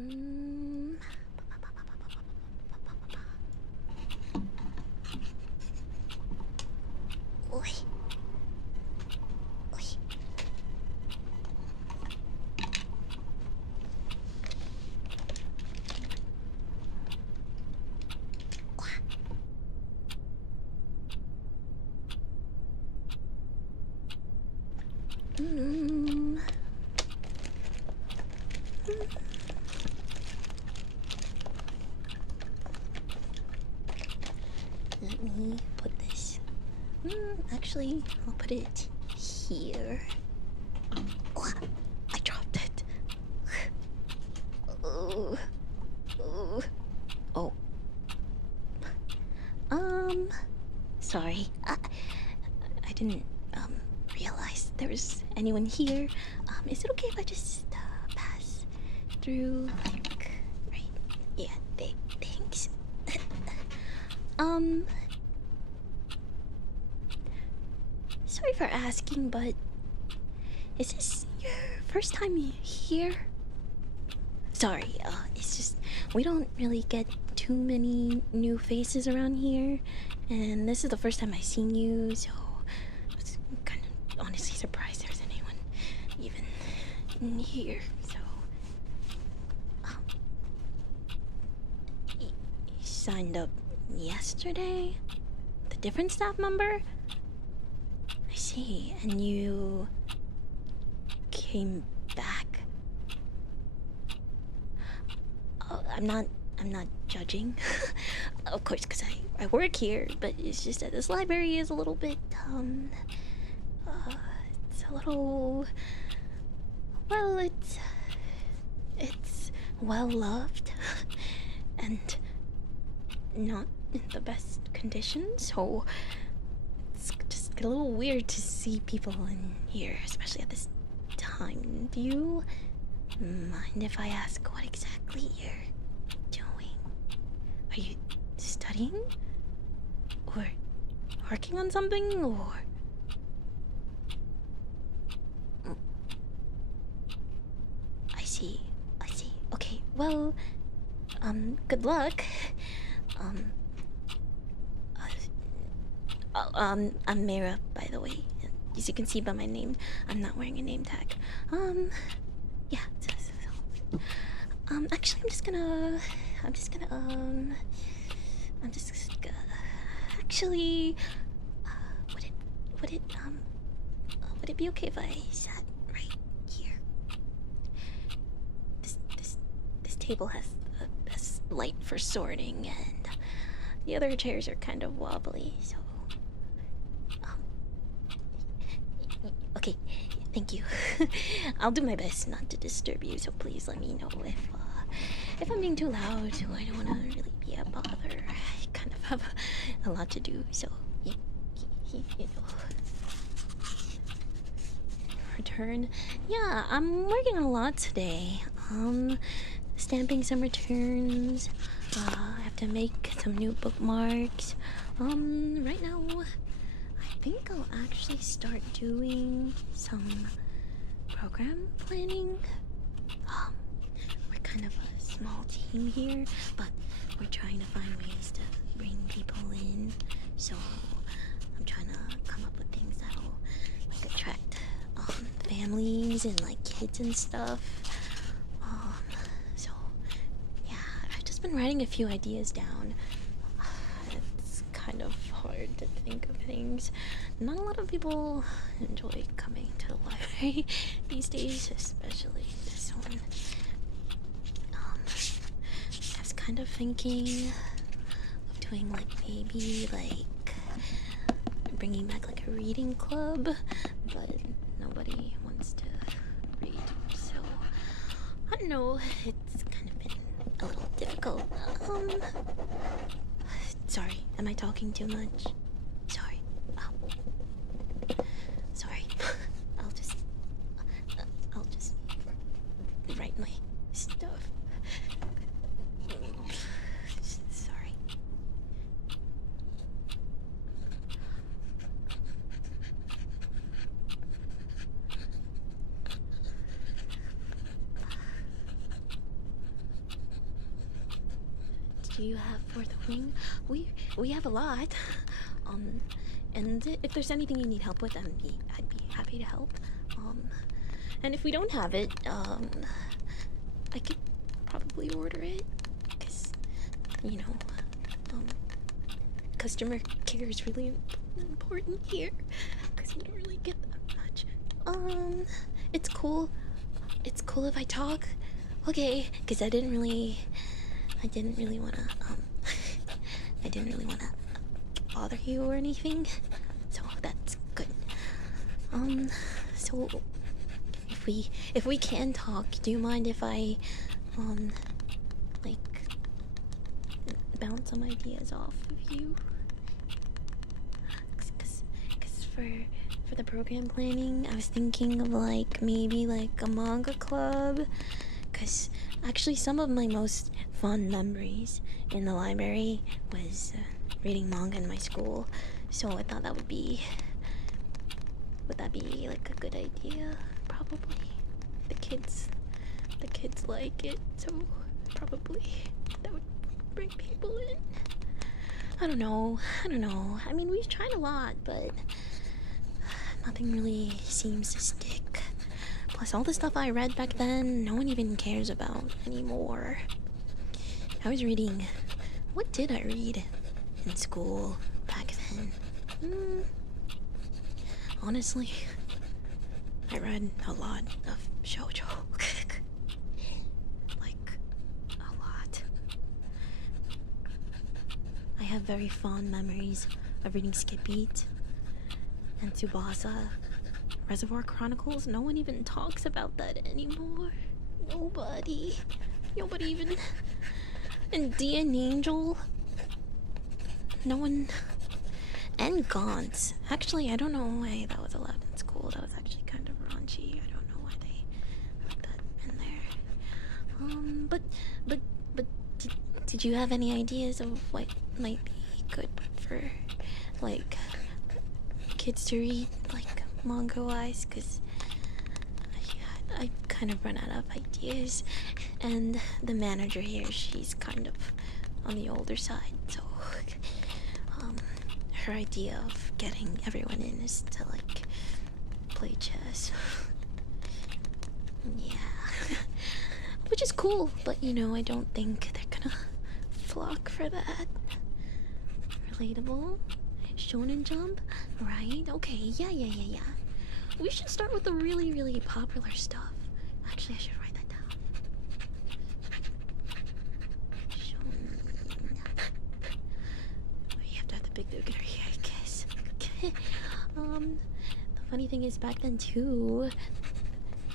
Mm. Oi. Oi. Mm. Let me put this. Actually, I'll put it here. Oh, I dropped it. Oh. Oh. Oh. Sorry. I didn't realize there was anyone here. Is it okay if I just pass through, like, right? Yeah, thanks. um, sorry for asking, but is this your first time here? Sorry, it's just we don't really get too many new faces around here, and this is the first time I've seen you, so I was kind of honestly surprised there's anyone even in here. So, you signed up yesterday? The different staff member? I see, and you came back. I'm not judging. Of course, because I work here, but it's just that this library is a little bit, it's a little, well, it's well loved and not in the best condition, so it's just a little weird to see people in here, especially at this time. Do you mind if I ask what exactly you're doing? Are you studying? Or working on something? Or... I see. Okay, well, good luck. I'm Meira, by the way. As you can see by my name, I'm not wearing a name tag. Yeah. Actually, actually, would it be okay if I sat right here? This table has a light for sorting, and the other chairs are kind of wobbly, so. Okay, thank you. I'll do my best not to disturb you, so please let me know if I'm being too loud. So I don't want to really be a bother. I kind of have a lot to do, so you know. Return. Yeah, I'm working on a lot today. Stamping some returns. I have to make some new bookmarks. Right now, I think I'll actually start doing some program planning. We're kind of a small team here, but we're trying to find ways to bring people in. So I'm trying to come up with things that'll like attract families and like kids and stuff. So yeah, I've just been writing a few ideas down. It's kind of hard to think of things. Not a lot of people enjoy coming to the library these days, especially this one. I was kind of thinking of doing like maybe like bringing back like a reading club, but nobody wants to read, so I don't know, it's kind of been a little difficult. Sorry, am I talking too much? Sorry. Sorry. I'll just write my stuff. Sorry. do you have for the wing? We have a lot. And if there's anything you need help with, I'd be happy to help. And if we don't have it, I could probably order it, because, you know, customer care is really important here, because you don't really get that much. It's cool. It's cool if I talk. Okay, because I didn't really wanna, I didn't really wanna bother you or anything, so that's good. So if we can talk, do you mind if I like bounce some ideas off of you? Cause for the program planning, I was thinking of like maybe like a manga club, cause actually some of my most fond memories in the library was reading manga in my school, so I thought that would that be like a good idea? Probably. The kids like it, so probably that would bring people in. I don't know. I mean, we've tried a lot, but nothing really seems to stick. Plus, all the stuff I read back then, no one even cares about anymore. I was reading... What did I read in school back then? Honestly, I read a lot of shoujo. Like, a lot. I have very fond memories of reading Skip Beat and Tsubasa. Reservoir Chronicles, no one even talks about that anymore. Nobody even. And D&, Angel, no one. And Gaunt's. Actually, I don't know why that was allowed in school. That was actually kind of raunchy. I don't know why they put that in there. But did you have any ideas of what might be good for, like, kids to read, like, manga-wise? Because I kind of run out of ideas. And the manager here, she's kind of on the older side, so her idea of getting everyone in is to like play chess. Yeah. Which is cool, but you know, I don't think they're gonna flock for that. Relatable? Shonen Jump? Right? Okay, yeah. We should start with the really popular stuff. Actually, I should write that down. You have to have the big dictionary, I guess. The funny thing is, back then too,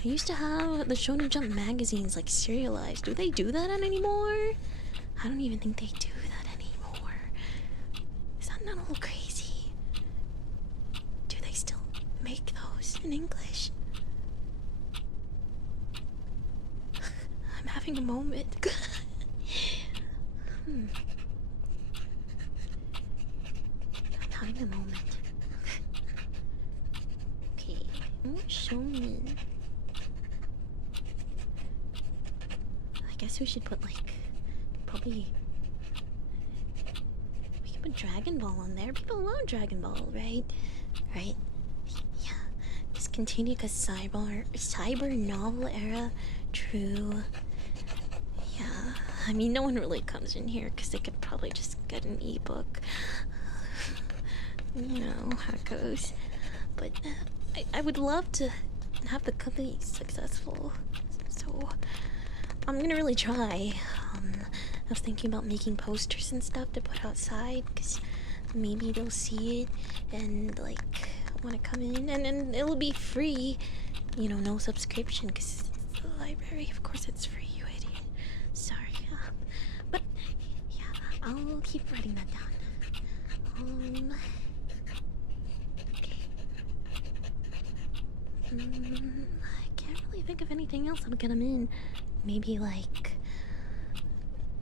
I used to have the Shonen Jump magazines like serialized. Do they do that anymore? I don't even think they do that anymore. Is that not a little crazy? Do they still make those in English? I'm having a moment. I'm having a moment. Okay, more shonen. I guess we should put like, probably, we can put Dragon Ball on there. People love Dragon Ball, right? Right? Yeah. Discontinue because cyber novel era. True. Yeah. I mean, no one really comes in here because they could probably just get an ebook. You know how it goes. But I would love to have the company successful. So I'm gonna really try. I was thinking about making posters and stuff to put outside because maybe they'll see it and like want to come in, and it'll be free. You know, no subscription because it's the library. Of course, it's free. You idiot. Sorry. But yeah, I'll keep writing that down. I can't really think of anything else that'll get them in. Maybe like,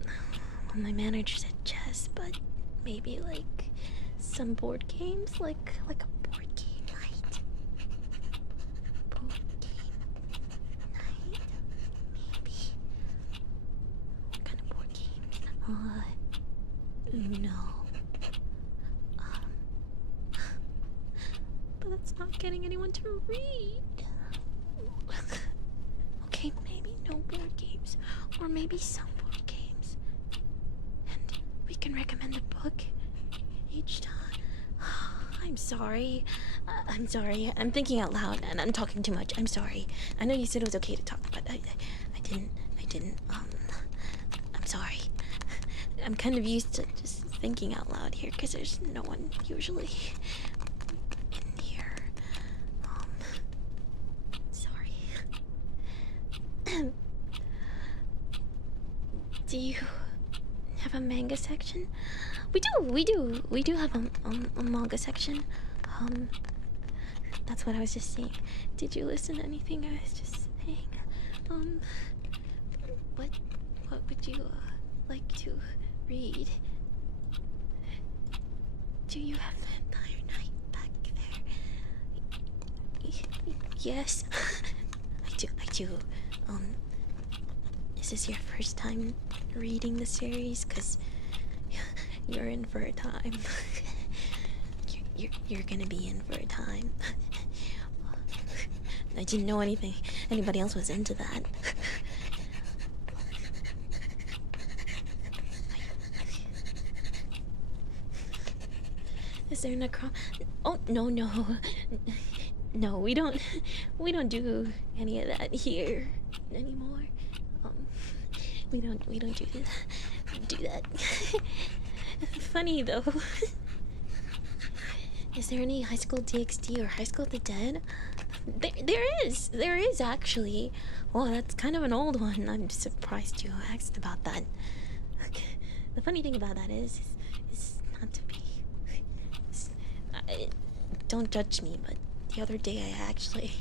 well, my manager said chess, but maybe like some board games, like a board game night. Board game night, maybe. What kind of board games? No. But that's not getting anyone to read. Okay, maybe no board games. Or maybe some board games. And we can recommend a book each time. I'm sorry. I'm sorry. I'm thinking out loud and I'm talking too much. I'm sorry. I know you said it was okay to talk, but I didn't. I'm sorry. I'm kind of used to just thinking out loud here because there's no one usually in here. Sorry. Do you have a manga section? We do have a manga section. That's what I was just saying. Did you listen to anything I was just saying? What would you like to read? Do you have Vampire Night back there? Yes, I do. Is this your first time reading the series? 'Cause you're in for a time. You're gonna be in for a time. I didn't know anybody else was into that. Is there Oh, no. No, we don't do any of that here anymore. We don't do that. Funny though. Is there any High School DxD or High School of the Dead? There is actually. Oh, that's kind of an old one. I'm surprised you asked about that. The funny thing about that is not to be. Don't judge me, but the other day I actually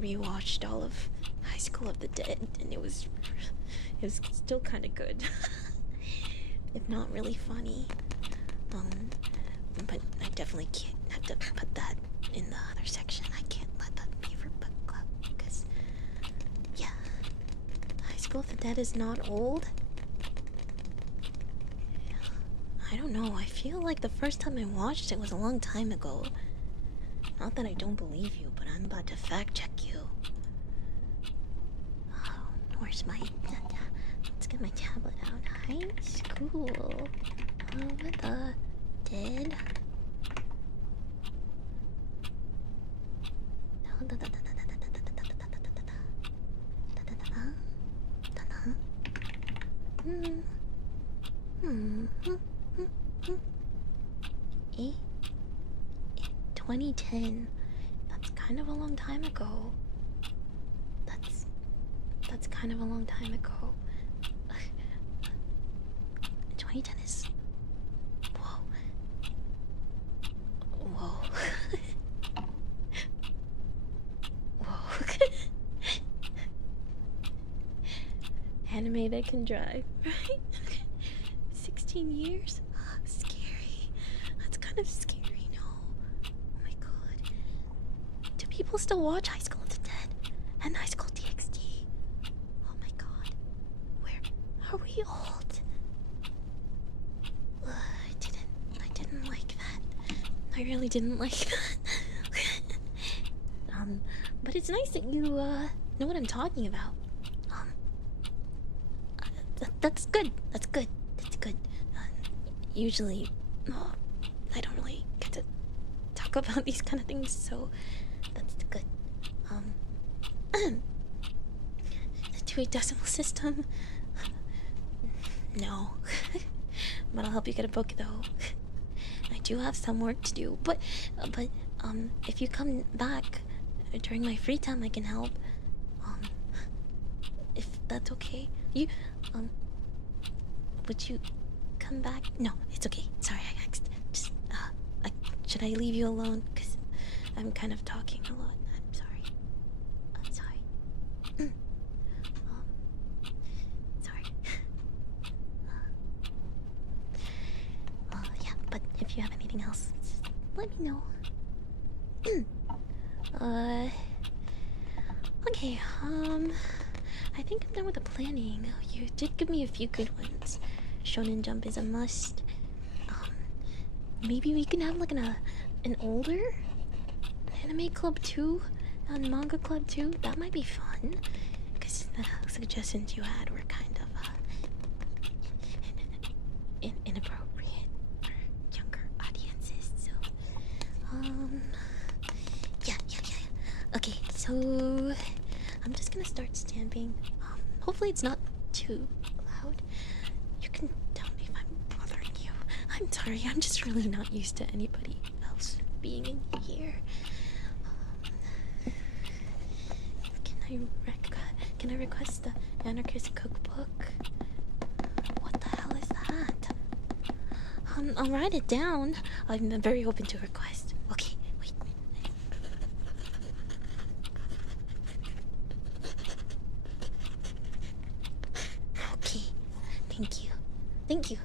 rewatched all of High School of the Dead, and it was still kind of good, if not really funny. But I definitely can't have to put that in the other section. I can't let that be for book club because, yeah, High School of the Dead is not old. I don't know. I feel like the first time I watched it was a long time ago. Not that I don't believe you, but I'm about to fact check you. Oh, where's my... Let's get my tablet out. High School of the Dead. Eh? 2010. That's kind of a long time ago. That's kind of a long time ago. 2010 is... Whoa. Whoa. Whoa. Anime that can drive, right? 16 years? Scary. That's kind of scary, no. Oh my god. Do people still watch High School of the Dead? And High School DxD? Oh my god. Where are we old? I didn't like that. I really didn't like that. But it's nice that you, know what I'm talking about. That's good. That's good. That's good. Usually, I don't really get to talk about these kind of things, so that's good. The 2 decimal system. No. But I'll help you get a book, though. I do have some work to do, but if you come back during my free time, I can help. If that's okay. Would you come back? No, it's okay. Sorry, I asked. Just, should I leave you alone? Because I'm kind of talking a lot. I'm sorry. I'm sorry. Sorry. Yeah, but if you have anything else, just let me know. Okay, I think I'm done with the planning. You did give me a few good ones. Shonen Jump is a must. maybe we can have like an older anime club too, and manga club too. That might be fun. Because the suggestions you had were kind of inappropriate for younger audiences. So, yeah. Okay, so I'm just gonna start stamping. Hopefully it's not too loud. You can tell me if I'm bothering you. I'm sorry, I'm just really not used to anybody else being in here. Can I request the anarchist cookbook? What the hell is that? I'll write it down. I'm very open to request. Okay, wait. Okay, thank you. Okay,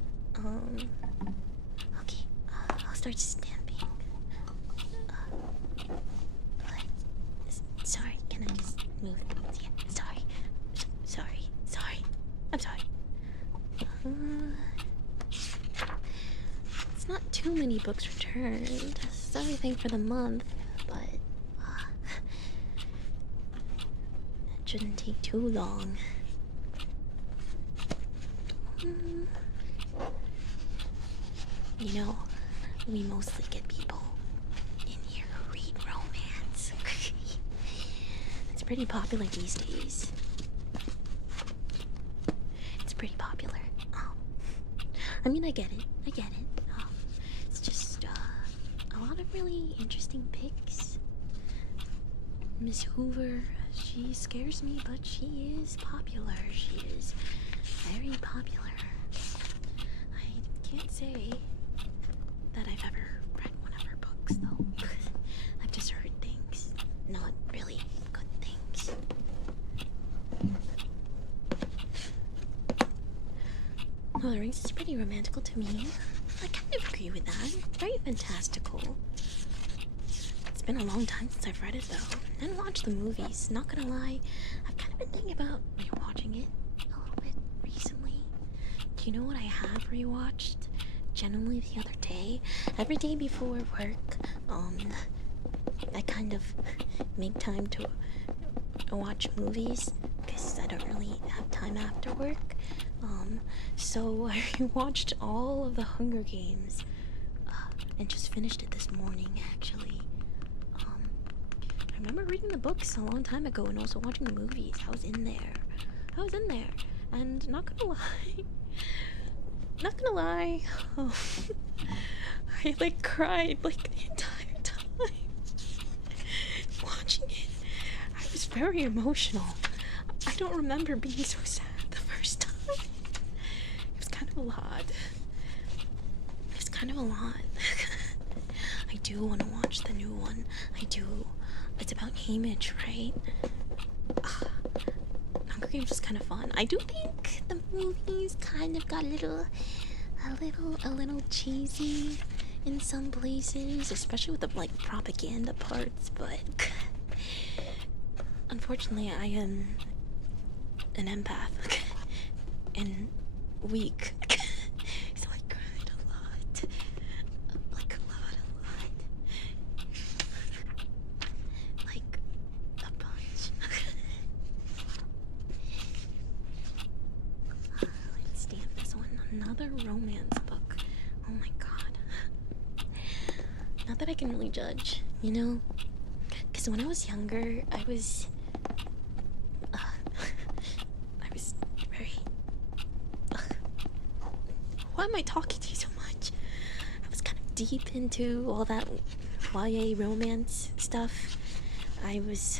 I'll start stamping. Sorry, can I just move? Yeah, sorry. I'm sorry. It's not too many books returned. It's everything for the month, but it shouldn't take too long. You know, we mostly get people in here who read romance. It's pretty popular these days. It's pretty popular. I mean, I get it. It's just a lot of really interesting pics. Miss Hoover, she scares me, but she is popular. She is very popular. I can't say that I've ever read one of her books, though. I've just heard things, not really good things. Well, the rings is pretty romantical to me. I kind of agree with that. Very fantastical. It's been a long time since I've read it, though. And watched the movies. Not gonna lie, I've kind of been thinking about rewatching it a little bit recently. Do you know what I have rewatched? Genuinely the other day. Every day before work, I kind of make time to watch movies because I don't really have time after work. So I watched all of the Hunger Games and just finished it this morning, actually. I remember reading the books a long time ago and also watching the movies. I was in there. And not gonna lie, I like cried like the entire time watching it. I was very emotional. I don't remember being so sad the first time. It was kind of a lot. I do want to watch the new one. I do. It's about Haymitch, right? Hunger Games was kind of fun. I do think the movies kind of got a little cheesy in some places, especially with the like propaganda parts, but unfortunately I am an empath and weak. So I cried a lot. Like a lot. Like a bunch. Let's stamp this one. Another romance book. Oh my god. Not that I can really judge, you know? Because when I was younger, I was very... Why am I talking to you so much? I was kind of deep into all that YA romance stuff. I was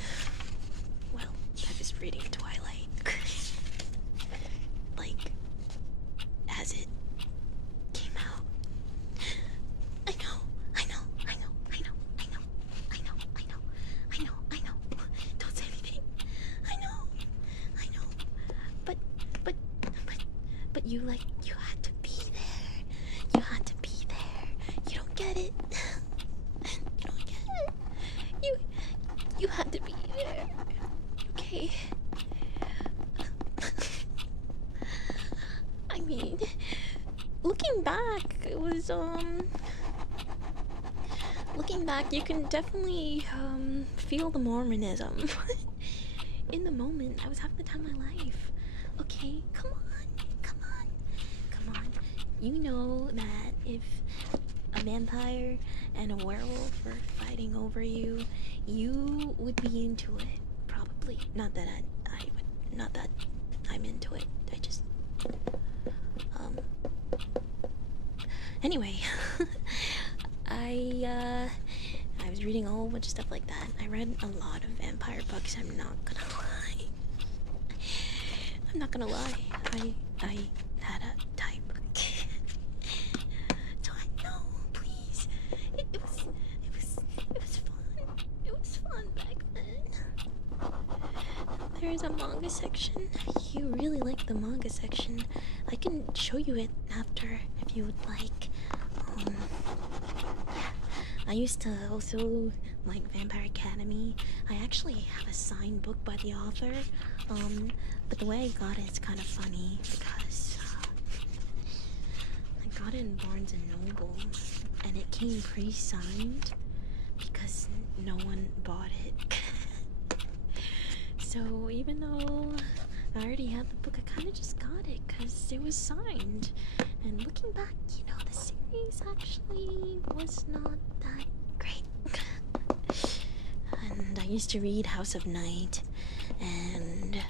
reading Twilight. Like, as it came out. I know. Don't say anything. I know. But you had to be there. You don't get it. You had to be there. Okay. I mean, looking back, it was looking back, you can definitely feel the Mormonism. In the moment, I was having the time of my life. Okay, come on, come on, come on. You know that if a vampire and a werewolf were fighting over you, you would be into it. Probably. Not that I would. Not that I'm into it. I just. Anyway, I was reading a whole bunch of stuff like that. I read a lot of vampire books. I'm not gonna lie. I'm not gonna lie. I had a type. So I know, please. It was fun. It was fun back then. There's a manga section. You really like the manga section. I can show you it after if you would like. Yeah. I used to also like Vampire Academy. I actually have a signed book by the author. But the way I got it is kind of funny because I got it in Barnes and Noble and it came pre-signed because no one bought it. So even though I already had the book, I kind of just got it because it was signed. And looking back, you know, the series actually was not that great. And I used to read House of Night and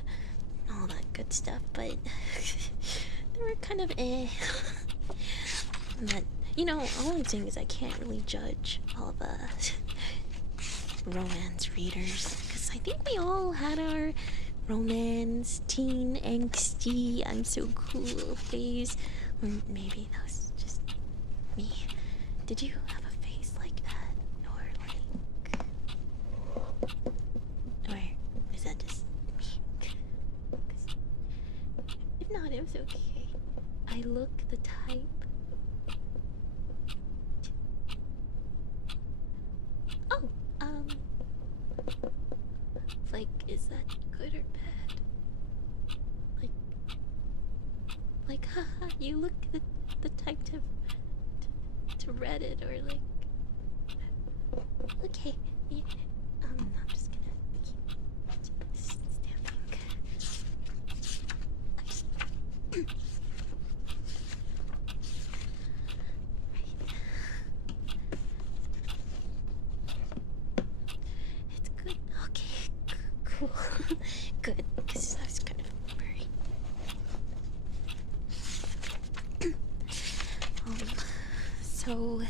all that good stuff, but they were kind of eh. But, you know, all I'm saying is I can't really judge all the romance readers, because I think we all had our romance, teen, angsty, I'm so cool phase. Or maybe that was just me. Did you have a face like that? Or is that just me? 'Cause if not, it was okay. I look the type. Oh, like, is that good or bad? Like, haha, you look the type to Reddit or like. Okay, yeah, I'm just gonna keep stamping. It's good. Okay, cool. Good, because I was kind of worried. So,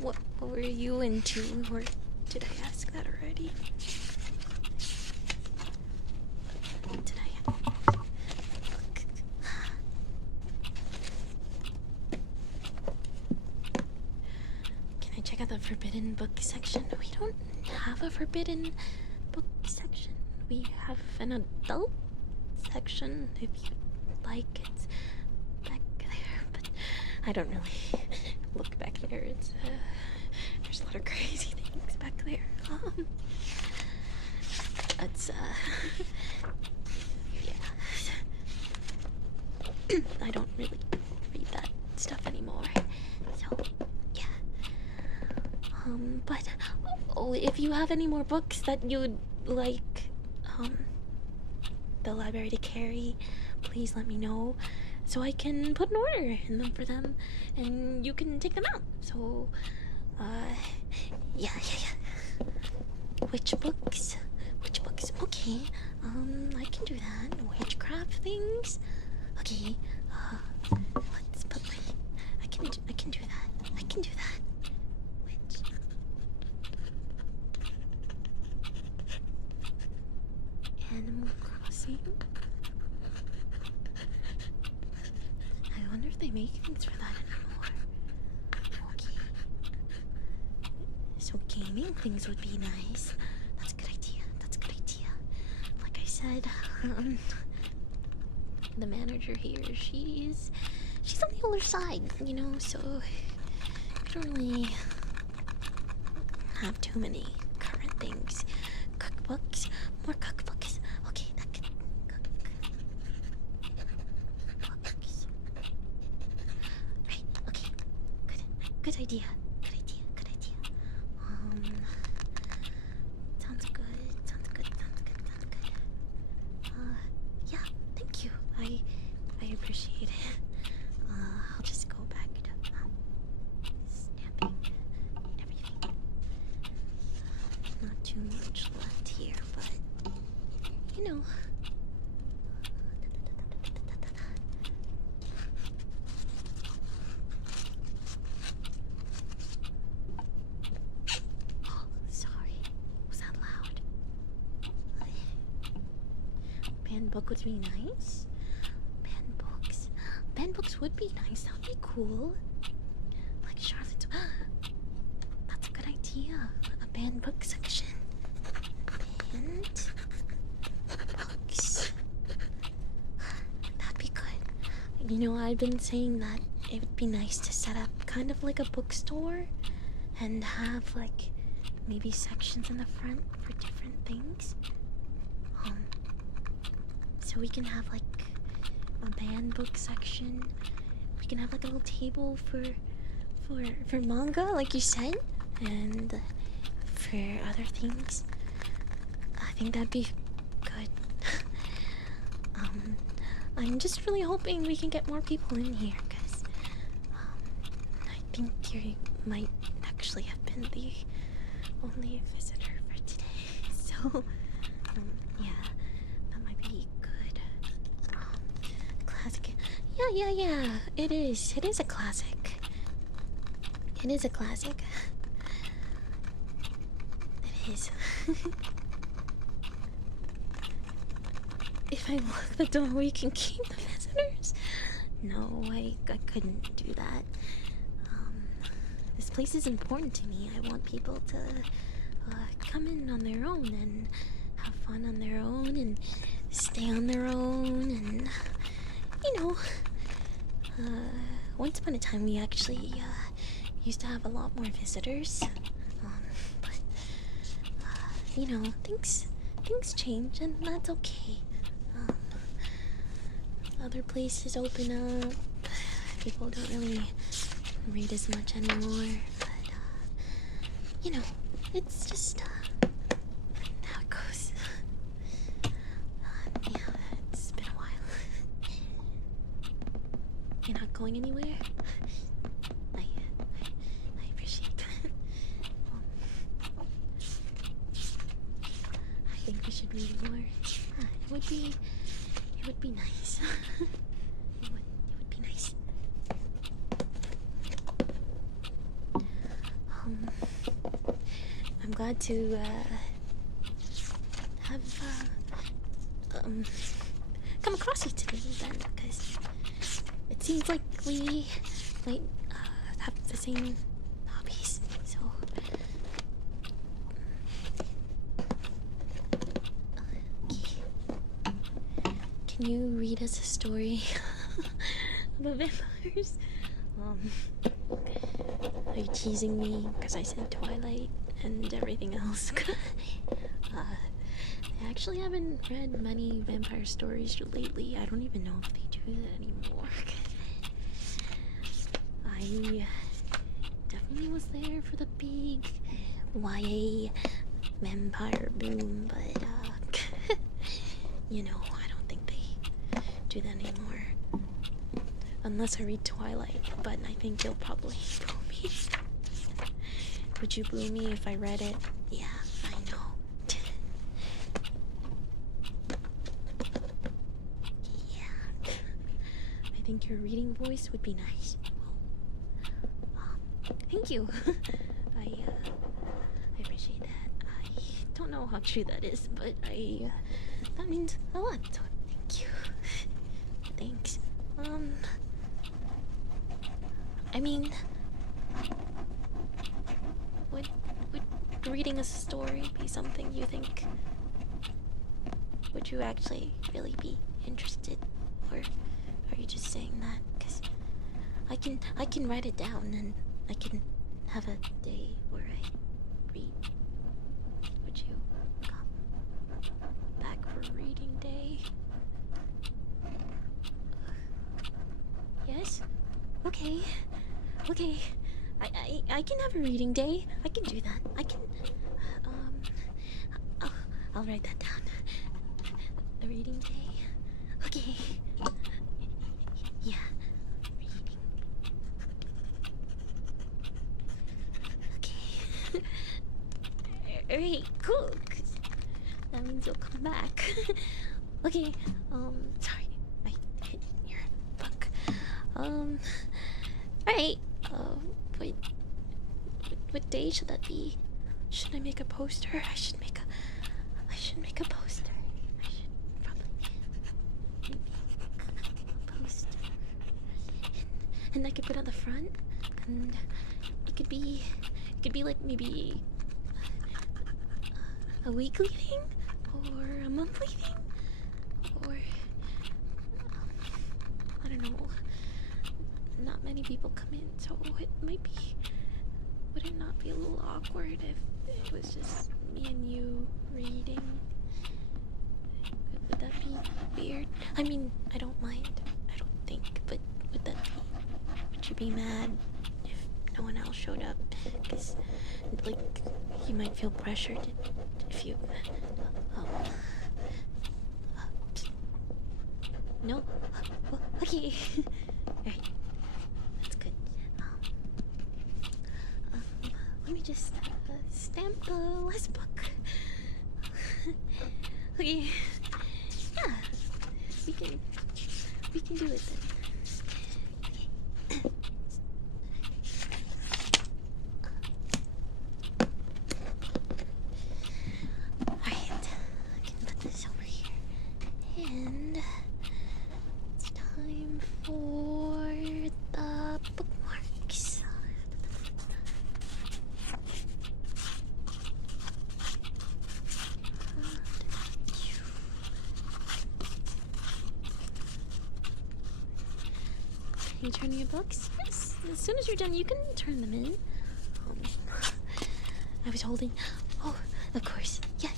what were you into, or did I ask that already? Did I? Can I check out the forbidden book section? We don't have a forbidden book section. We have an adult section, if you'd like. It's back there, but I don't really look back there. It's there's a lot of crazy things back there. That's yeah. I don't really read that stuff anymore. So yeah. But if you have any more books that you'd like the library to carry, please let me know so I can put an order in them for them and you can take them out. So yeah. Which books? Okay, I can do that. Witchcraft things? Okay, let's put I can do that. Witch. Animal Crossing? I wonder if they make things for that anymore. Okay. So gaming things would be nice. That's a good idea. Like I said, the manager here, she's on the older side, you know, so I don't really have too many current things. Cookbooks, more cookbooks. Okay, that could cookbooks. Right, okay, good idea. much left here, but you know. Oh, sorry. Was that loud? Banned book would be nice. Banned books. Banned books would be nice. That would be cool. Like Charlotte's. That's a good idea. A banned book section. Banned books. That'd be good. You know, I've been saying that it would be nice to set up kind of like a bookstore and have like maybe sections in the front for different things. So we can have like a banned book section. We can have like a little table for manga, like you said, and for other things. I think that'd be good. I'm just really hoping we can get more people in here, because I think you might actually have been the only visitor for today. So, yeah, that might be good. Classic. Yeah. It is. It is a classic. It is a classic. It is. If I lock the door, we can keep the visitors. No, I couldn't do that. This place is important to me. I want people to come in on their own and have fun on their own and stay on their own and, you know, once upon a time we actually used to have a lot more visitors. But you know, things change and that's okay. Other places open up. People don't really read as much anymore, but you know, it's just how it goes. Yeah, it's been a while. You're not going anywhere? I appreciate that. I think we should read more. It would be nice. It would be nice. I'm glad to have come across you today then, because it seems like we might have the same hobbies. So can you read us a story about vampires? Are you teasing me because I said Twilight and everything else? I actually haven't read many vampire stories lately. I don't even know if they do that anymore. I definitely was there for the big YA vampire boom, but you know, I don't think they do that anymore. Unless I read Twilight, but I think you'll probably boo me. Would you boo me if I read it? Yeah, I know. Yeah. I think your reading voice would be nice. Thank you. I appreciate that. I don't know how true that is, but that means a lot. So thank you. Thanks. I mean, would reading a story be something you think? Would you actually really be interested, or are you just saying that? Because I can write it down and I can have a day where I read. Would you come back for reading day? Yes? Okay. Okay. I can have a reading day. I can do that. I can I'll write that down. A reading day. Okay. Yeah. Reading. Okay. Alright, cool. 'Cause that means you'll come back. Okay, sorry. I hit your book. Alright. What day should that be? Should I make a poster? I should make a poster. I should probably make a poster. And I could put on the front, and it could be like maybe a weekly thing, or a monthly thing, or I don't know. Not many people come in, so it might be. Would it not be a little awkward if it was just me and you reading? Would that be weird? I mean, I don't mind. I don't think, but would you be mad if no one else showed up? Because, like, you might feel pressured if you. No? Well, okay. Alright. That's good. Let me just stamp the last book. Okay. Yeah. We can do it then. Alright. I can put this over here. And it's time for the bookmarks. You turning your books? Yes. As soon as you're done, you can turn them in. I was holding. Oh, of course. Yeah.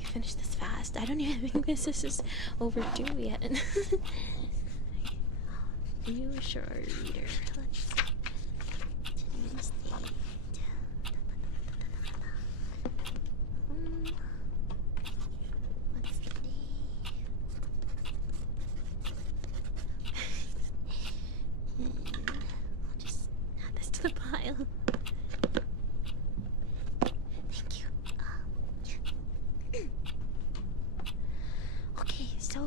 You finished this fast. I don't even think this is overdue yet. You sure are a reader. Let's today's date. What's the day? I'll just add this to the pile. Thank you. Okay, so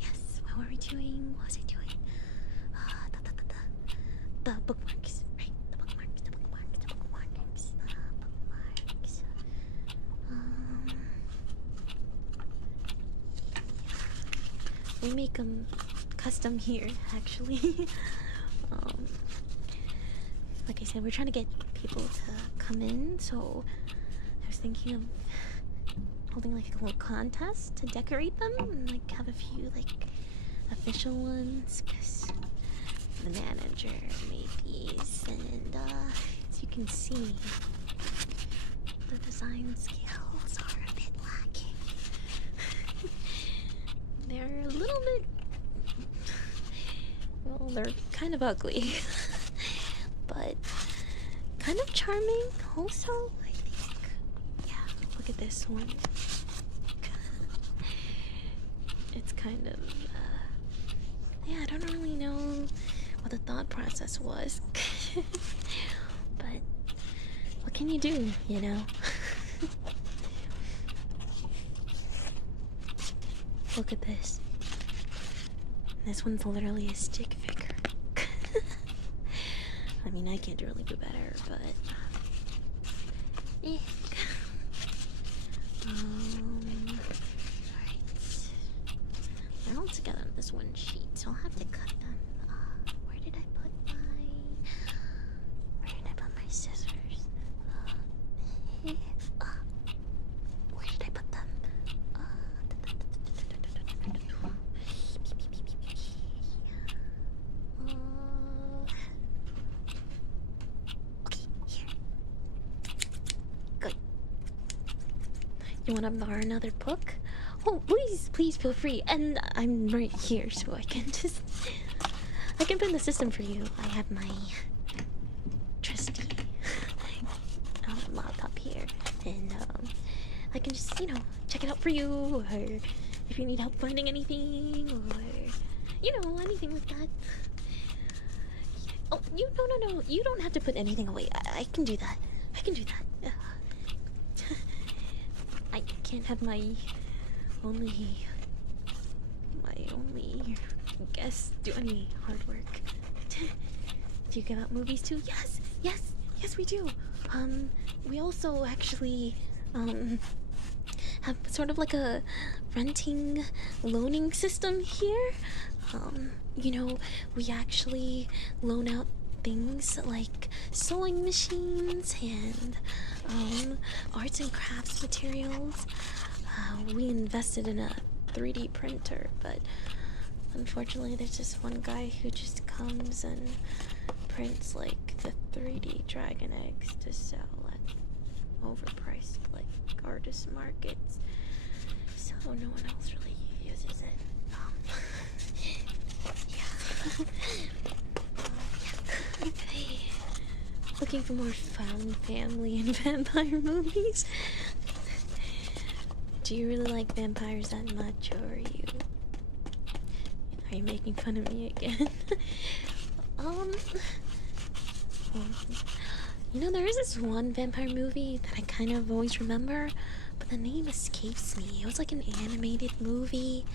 yes, what were we doing? What was I doing? The bookmarks, right? The bookmarks. We make them custom here, actually. Like I said, we're trying to get people to come in, so I was thinking of holding like a little contest to decorate them and like have a few like official ones, because the manager made these, and as you can see, the design skills are a bit lacking. They're a little bit, well, they're kind of ugly, but kind of charming also, I think. Yeah, look at this one. It's kind of, yeah, I don't really know what the thought process was. But what can you do, you know? Look at this. This one's literally a stick figure. I mean, I can't really do better, but alright. They're all together on this one sheet, so I'll have to cut them. Where did I put my scissors? Where did I put them? Okay, here. Good. You want to borrow another book? Oh, please feel free. And I'm right here, so I can just... I can put in the system for you. I have my trusty laptop here. And, I can just, check it out for you. Or if you need help finding anything. Or, anything like that. Oh, no. You don't have to put anything away. I can do that. can't have my only guest do any hard work. Do you give out movies too? Yes, we do. We also actually have sort of like a renting loaning system here. You know, we actually loan out things like sewing machines and arts and crafts materials. We invested in a 3D printer, but unfortunately there's just one guy who just comes and prints like the 3D dragon eggs to sell at overpriced like artist markets, so no one else really uses it. Looking for more found family and vampire movies. Do you really like vampires that much, or are you making fun of me again? You know, there is this one vampire movie that I kind of always remember, but the name escapes me. It was like an animated movie,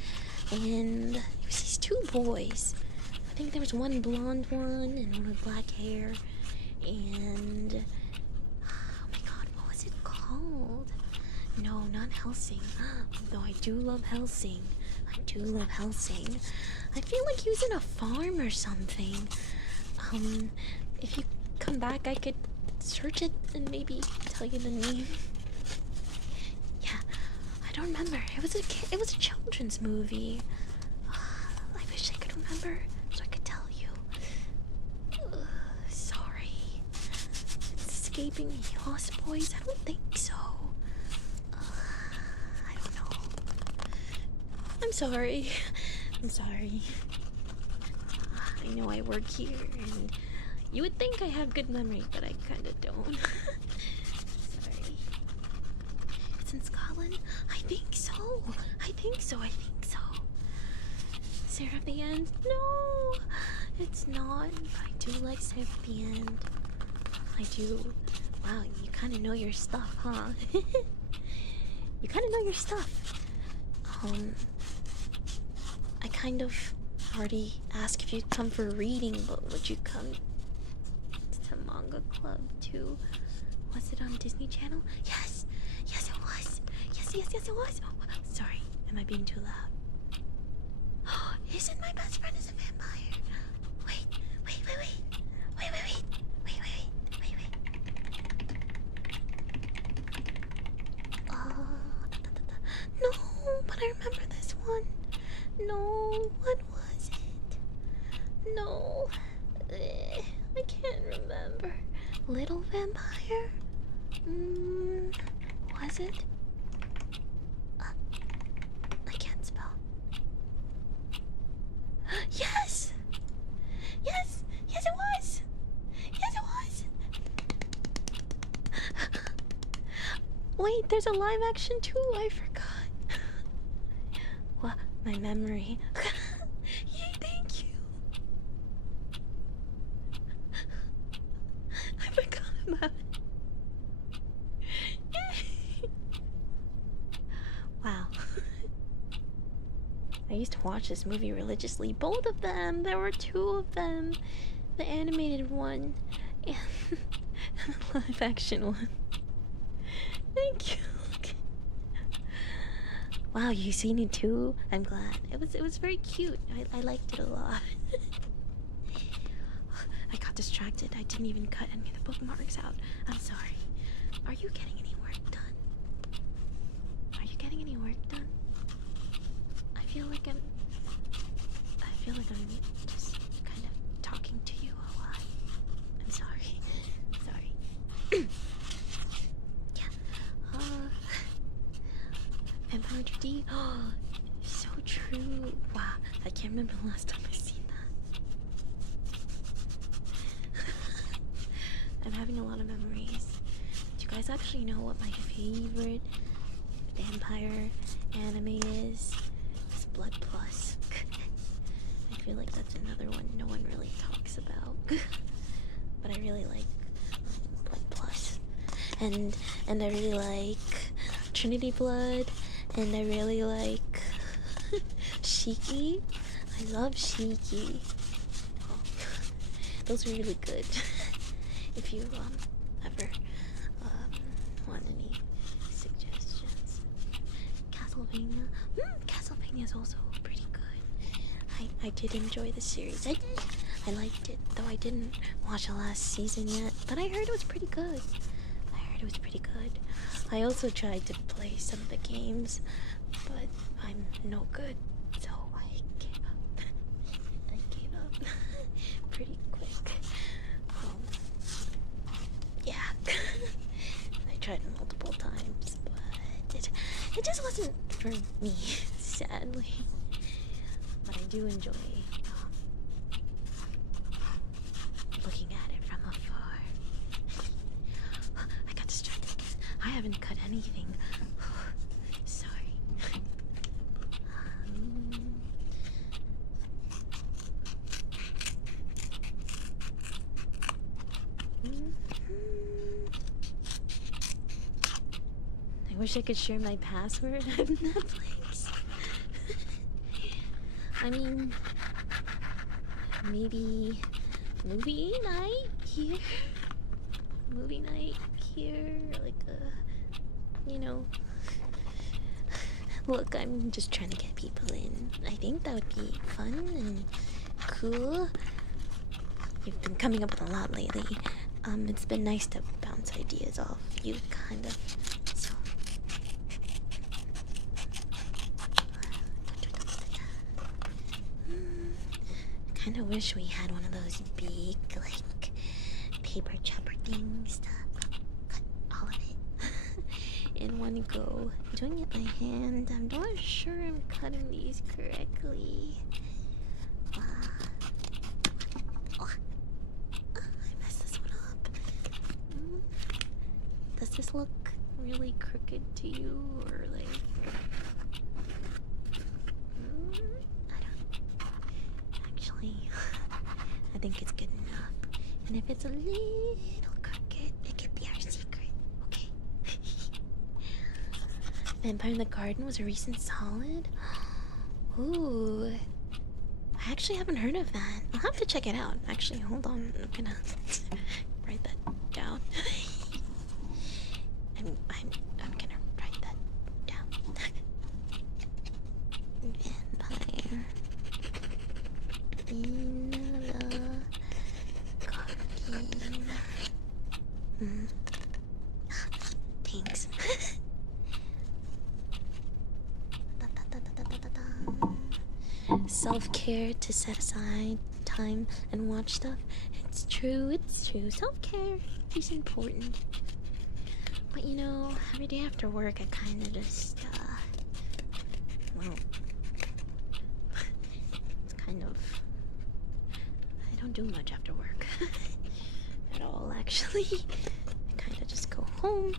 and it was these two boys. I think there was one blonde one and one with black hair, and oh my god, what was it called? No, not Helsing. Though I do love Helsing. I feel like he was in a farm or something. If you come back, I could search it and maybe tell you the name. Yeah, I don't remember. It was a children's movie. I wish I could remember so I could tell you. Sorry. It's escaping me. Lost Boys? I don't think so. I don't know. I'm sorry. I know I work here, and you would think I have good memory, but I kinda don't. Sorry. It's in Scotland? I think so. Sarah at the End? No, it's not. I do like Sarah at the End. I do. Wow, you kinda know your stuff, huh? You kinda know your stuff. I kind of already asked if you'd come for reading, but would you come to manga club too? Was it on Disney Channel? Yes it was. Yes it was. Oh, sorry, am I being too loud? Isn't my best friend is a vampire? Wait. No, but I remember this one. No, what was it? No, I can't remember. Little Vampire? Was it? I can't spell. Yes, it was. Wait, there's a live action too. I forgot. What? My memory. Yay, thank you. I forgot about it. Yay. Wow. I used to watch this movie religiously. Both of them. There were two of them. The animated one and the live action one. Thank you. Wow, you seen it too? I'm glad. It was very cute. I liked it a lot. I got distracted. I didn't even cut any of the bookmarks out. I'm sorry. Are you getting any work done? I feel like I'm just kind of talking to you a lot. I'm sorry. Yeah. Vampire D. Oh, so true. Wow, I can't remember the last time I seen that. I'm having a lot of memories. Do you guys actually know what my favorite vampire anime is? It's Blood Plus. I feel like that's another one no one really talks about. But I really like Blood Plus. And I really like Trinity Blood, and I really like Shiki. I love Shiki. Oh, those are really good. If you ever want any suggestions. Castlevania. Castlevania is also pretty good. I did enjoy the series. I liked it, though I didn't watch the last season yet. But I heard it was pretty good. I also tried to play some of the games, but I'm no good, so I gave up. I gave up pretty quick. Yeah, I tried multiple times, but it just wasn't for me, sadly. But I do enjoy looking at it from afar. I got distracted again. I haven't cut anything. Sorry. I wish I could share my password of Netflix. I mean, maybe movie night here. Movie night here, like you know. Look, I'm just trying to get people in. I think that would be fun and cool. You've been coming up with a lot lately. It's been nice to bounce ideas off you, kind of. So. I kind of wish we had one of those big, like, paper chopper things to cut all of it in one go. I'm doing it by hand. I'm not sure I'm cutting these correctly. I messed this one up. Does this look really crooked to you, or like? I don't. Actually, I think it's good enough. And if it's a little crooked, it could be our secret. Okay. Vampire in the Garden was a recent solid. Ooh. I actually haven't heard of that. I'll have to check it out. Actually, hold on. I'm gonna write that down. I'm gonna write that down. Vampire in the Garden. Thanks. Self-care to set aside time and watch stuff. It's true, it's true. Self-care is important. But you know, every day after work I kinda just well, it's kind of, I don't do much after work at all, actually. I kinda just go home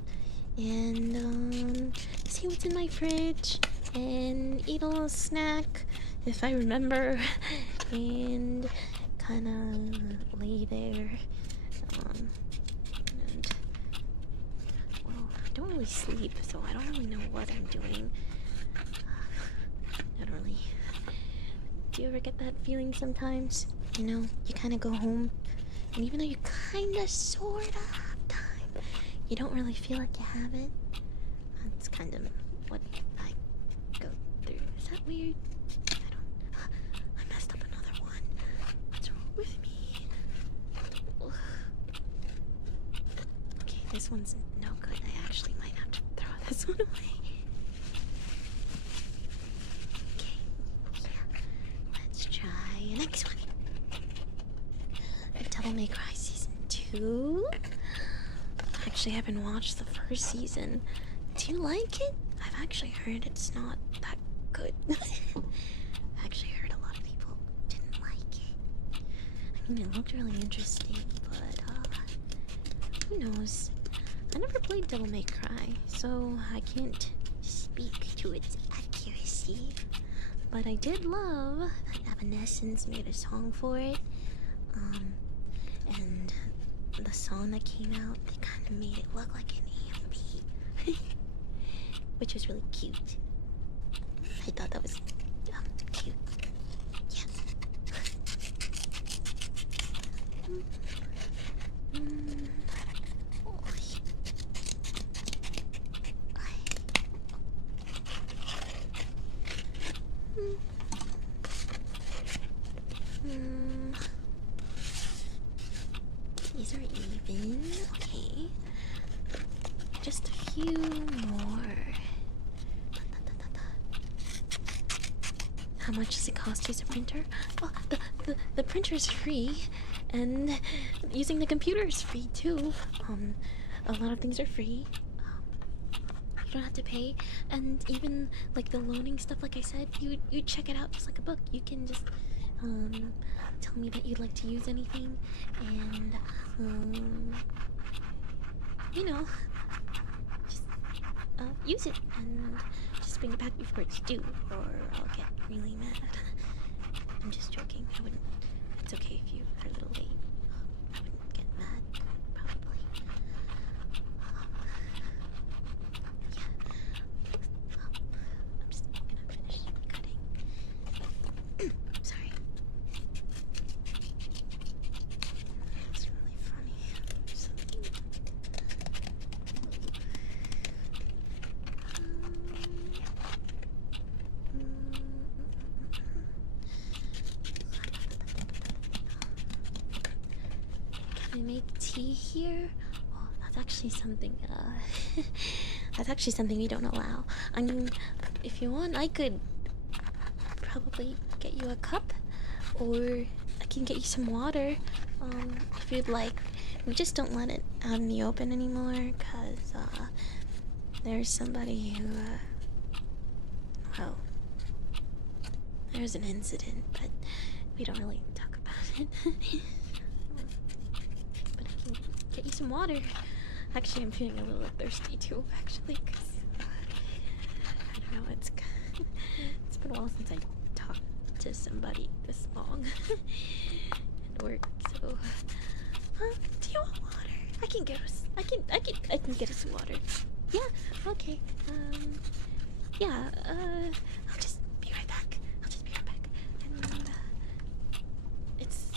and see what's in my fridge and eat a little snack if I remember, and kind of lay there, and, well, I don't really sleep, so I don't really know what I'm doing. I don't really. Do you ever get that feeling sometimes? You know, you kind of go home, and even though you kind of, sort of have time, you don't really feel like you have it. That's kind of what I go through. Is that weird? With me. Okay, this one's no good. I actually might have to throw this one away. Okay, yeah. Let's try the next one. Devil May Cry Season 2. Actually, I haven't watched the first season. Do you like it? I've actually heard it's not that good. I actually heard a lot of people didn't like it. I mean, it looked really interesting, but who knows? I never played Devil May Cry, so I can't speak to its accuracy. But I did love that Evanescence made a song for it. And the song that came out, they kind of made it look like an EMP. which was really cute. I thought that was cute. Yeah. These are even. Okay. Just a few more. How much does it cost to use a printer? Well, the printer is free, and using the computer is free too. A lot of things are free. You don't have to pay, and even like the loaning stuff, like I said, you check it out just like a book. You can just tell me that you'd like to use anything, and you know, just use it and just bring it back before it's due, or I'll get really mad. I'm just joking. I wouldn't. It's okay if you are a little late. I wouldn't get mad, probably. Yeah. I'm just gonna finish cutting. Sorry. It's really funny. Something. Can I make tea here? Oh, that's actually something, that's actually something we don't allow. I mean, if you want, I could probably get you a cup, or I can get you some water, if you'd like. We just don't let it out in the open anymore, cause, there's somebody who, well, there's an incident, but we don't really talk about it. But I can get you some water. Actually, I'm feeling a little thirsty too, actually, because, I don't know, it's been a while since I talked to somebody this long at work, so, do you want water? I can get us some water. Yeah, okay, yeah, I'll just be right back. And, it's...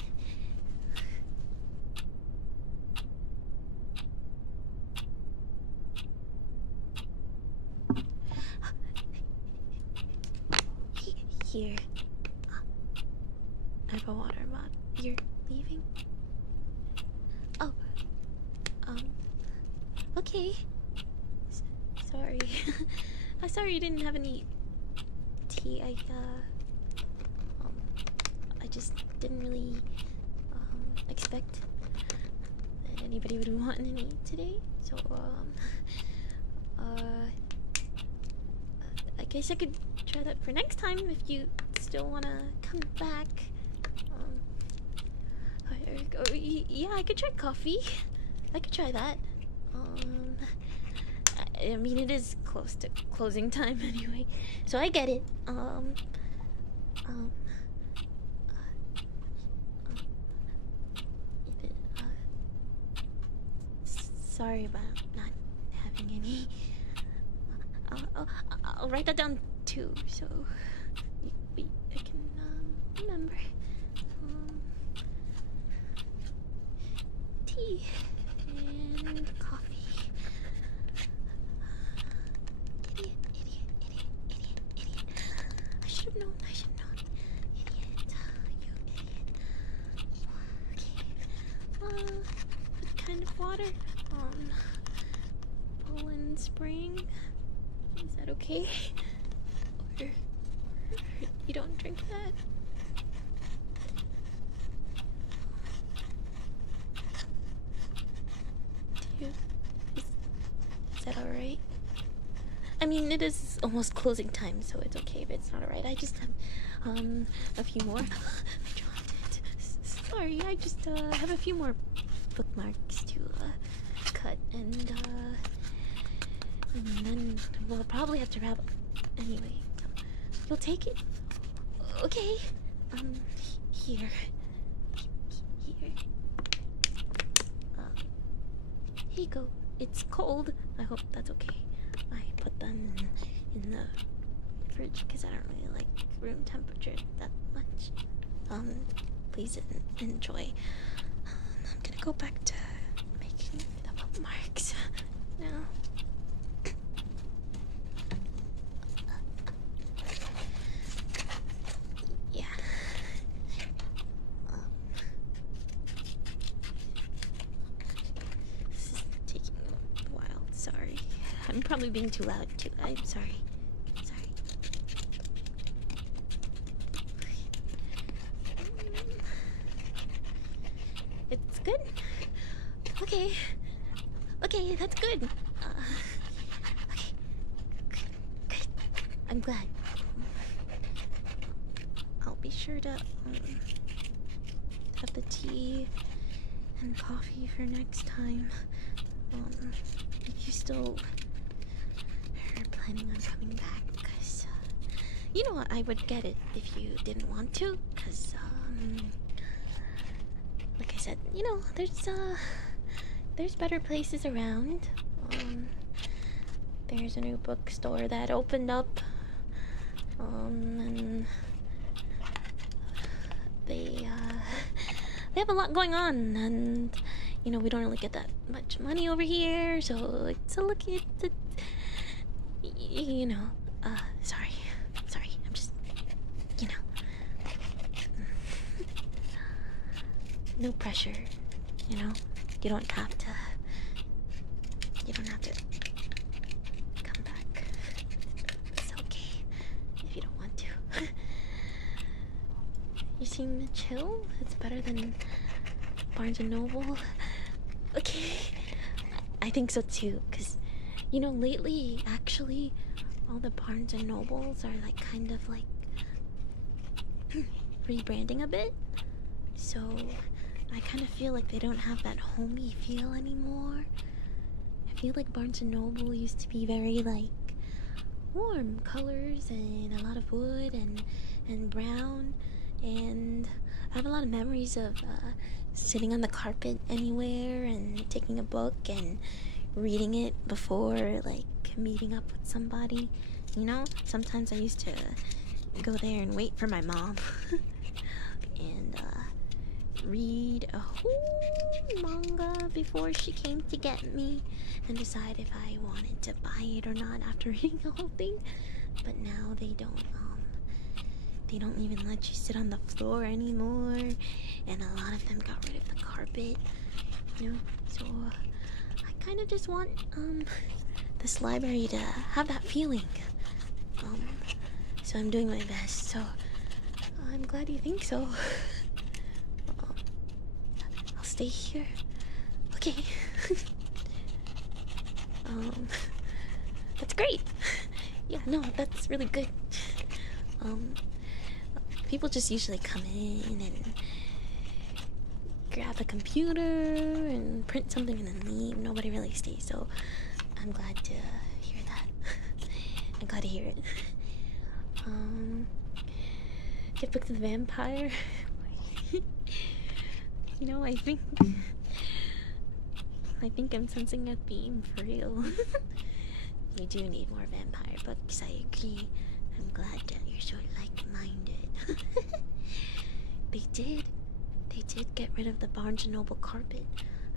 Here. I have a water bottle. You're leaving? Oh. Okay. Sorry. I'm sorry you didn't have any tea. I just didn't really, expect that anybody would want any today. So, I guess I could try that for next time if you still wanna come back. Yeah, I could try coffee. I could try that. I mean, it is close to closing time anyway, so I get it. Sorry about not having any. I'll write that down too, so I can remember. Tea and coffee. Idiot. I should have known. Idiot. You idiot. Okay. What kind of water? Poland Spring. Is that okay? Or you don't drink that? Is that alright? I mean, it is almost closing time, so it's okay if it's not alright. I just have a few more. I dropped it. Sorry, I just have a few more bookmarks to cut, and then we'll probably have to wrap up anyway. So you'll take it? Okay. Here. Here you go. It's cold. I hope that's okay. I put them in in the fridge because I don't really like room temperature that much. Please enjoy. I'm gonna go back to making the bookmarks now. Yeah. This is taking a while. Sorry. I'm probably being too loud too. I'm sorry. Sorry. It's good. Okay. Okay, that's good. Okay. Good. I'm glad. I'll be sure to have the tea and coffee for next time. If you still are planning on coming back, because you know what, I would get it if you didn't want to, because like I said, you know, there's better places around. There's a new bookstore that opened up, and they have a lot going on, and you know, we don't really get that much money over here, so it's a look at the, you know, sorry, I'm just, you know, no pressure, you know, you don't have to come back. It's okay if you don't want to. You seem chill. It's better than Barnes and Noble. Okay, I think so too, because you know, lately actually all the Barnes and Nobles are like kind of like rebranding a bit, so I kind of feel like they don't have that homey feel anymore. I feel like Barnes and Noble used to be very like warm colors and a lot of wood and brown, and I have a lot of memories of sitting on the carpet anywhere and taking a book and reading it before like meeting up with somebody. You know, sometimes I used to go there and wait for my mom and read a whole manga before she came to get me and decide if I wanted to buy it or not after reading the whole thing. But now they don't even let you sit on the floor anymore, and a lot of them got rid of the carpet, you know. So I kind of just want this library to have that feeling. So I'm doing my best. So I'm glad you think so. I'll stay here. Okay. That's great. Yeah, no, that's really good. People just usually come in and grab a computer and print something and then leave. Nobody really stays, so I'm glad to hear that. I'm glad to hear it. Get booked with the vampire. You know, I think I'm sensing a theme for real. We do need more vampire books, I agree. I'm glad that you're so like-minded. They did get rid of the Barnes & Noble carpet.